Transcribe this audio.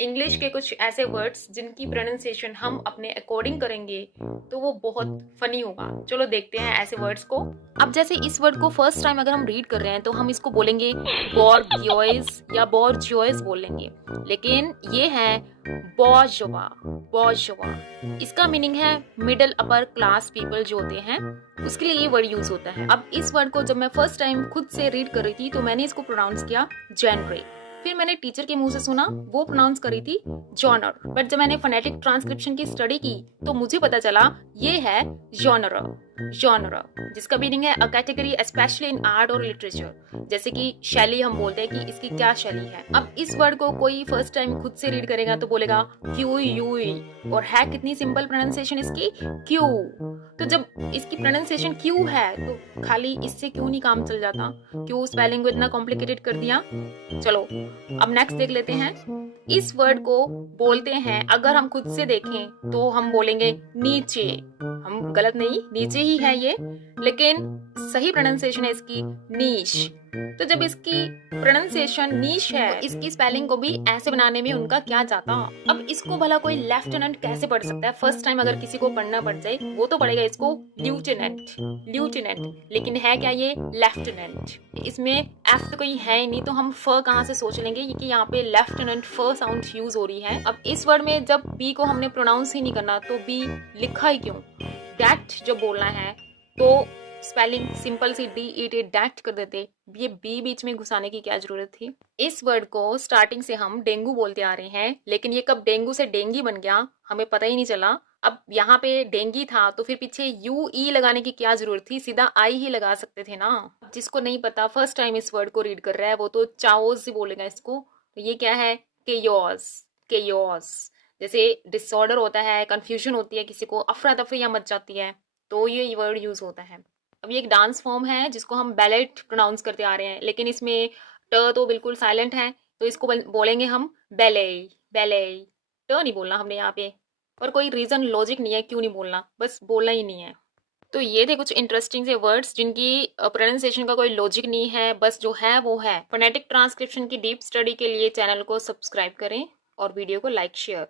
English के कुछ ऐसे वर्ड्स जिनकी प्रोनाउंसिएशन हम अपने अकॉर्डिंग करेंगे तो वो बहुत फनी होगा। चलो देखते हैं ऐसे वर्ड्स को। अब जैसे इस वर्ड को फर्स्ट टाइम अगर हम रीड कर रहे हैं तो हम इसको बोलेंगे बोर्जियोइस या बोर्जियोइस बोल लेंगे, लेकिन ये है बोर्जोवा। बोर्जोवा इसका मीनिंग है मिडिल अपर क्लास पीपल जो होते हैं, उसके लिए ये वर्ड यूज होता है। अब इस वर्ड को जब मैं फर्स्ट टाइम खुद से रीड कर रही थी तो मैंने इसको प्रोनाउंस किया जेनरे। फिर मैंने टीचर के मुंह से सुना, वो प्रोनाउंस करी थी जॉनर। बट जब मैंने फोनेटिक ट्रांसक्रिप्शन की स्टडी की तो मुझे पता चला ये है जॉनर। जॉनर जिसका मीनिंग है a category specially in art और लिटरेचर। जैसे कि शैली हम बोलते हैं कि इसकी क्या शैली है। अब इस वर्ड को कोई फर्स्ट टाइम खुद से रीड करेगा तो बोलेगा क्यू यू, और है कितनी सिंपल प्रोनाउंसिएशन इसकी, क्यू। तो जब इसकी प्रोनाउंसिएशन क्यू है तो खाली इससे क्यों नहीं काम चल जाता, क्यों स्पेलिंग को इतना कॉम्प्लिकेटेड कर दिया। चलो अब नेक्स्ट देख लेते हैं। इस वर्ड को बोलते हैं, अगर हम खुद से देखें तो हम बोलेंगे नीचे। हम गलत नहीं, नीचे ही है ये, लेकिन सही प्रोनाउंसिएशन है इसकी नीश। तो जब इसकी प्रोनाउंसिएशन नीश है तो इसकी स्पेलिंग को भी ऐसे बनाने में उनका क्या जाता। अब इसको भला कोई लेफ्टिनेंट कैसे पढ़ सकता है। फर्स्ट टाइम अगर किसी को पढ़ना पड़ जाए वो तो पढ़ेगा इसको ल्यूटेनेंट, ल्यूटेनेंट, लेकिन है क्या ये लेफ्टिनेंट। इसमें एफ तो कोई है ही नहीं, तो हम फ कहाँ से सोच लेंगे कि यहाँ पे लेफ्टिनेंट फ साउंड यूज हो रही है। अब इस वर्ड में जब बी को हमने प्रोनाउंस ही नहीं करना तो बी लिखा ही क्यों। डेट जब बोलना है तो spelling simple C D E T date कर देते, ये बी बीच में घुसाने की क्या जरूरत थी। इस वर्ड को स्टार्टिंग से हम डेंगू बोलते आ रहे हैं, लेकिन ये कब डेंगू से डेंगी बन गया हमें पता ही नहीं चला। अब यहाँ पे डेंगी था तो फिर पीछे यू ई लगाने की क्या जरूरत थी, सीधा आई ही लगा सकते थे ना। जिसको नहीं पता फर्स्ट टाइम इस वर्ड को रीड कर रहा है वो तो चाओस ही बोलेगा इसको। तो ये क्या है, केयोस। केयोस जैसे डिसऑर्डर होता है, कंफ्यूजन होती है, किसी को अफरा तफरी मच जाती है, तो ये वर्ड यूज होता है। अब ये एक डांस फॉर्म है जिसको हम बैलेट प्रोनाउंस करते आ रहे हैं, लेकिन इसमें ट तो बिल्कुल साइलेंट है, तो इसको बोलेंगे हम बैले। बैले ट नहीं बोलना हमने यहाँ पे, और कोई रीजन लॉजिक नहीं है क्यों नहीं बोलना, बस बोलना ही नहीं है। तो ये थे कुछ इंटरेस्टिंग से वर्ड्स जिनकी प्रोनाउंसिएशन का कोई लॉजिक नहीं है, बस जो है वो है। फोनेटिक ट्रांसक्रिप्शन की डीप स्टडी के लिए चैनल को सब्सक्राइब करें और वीडियो को लाइक शेयर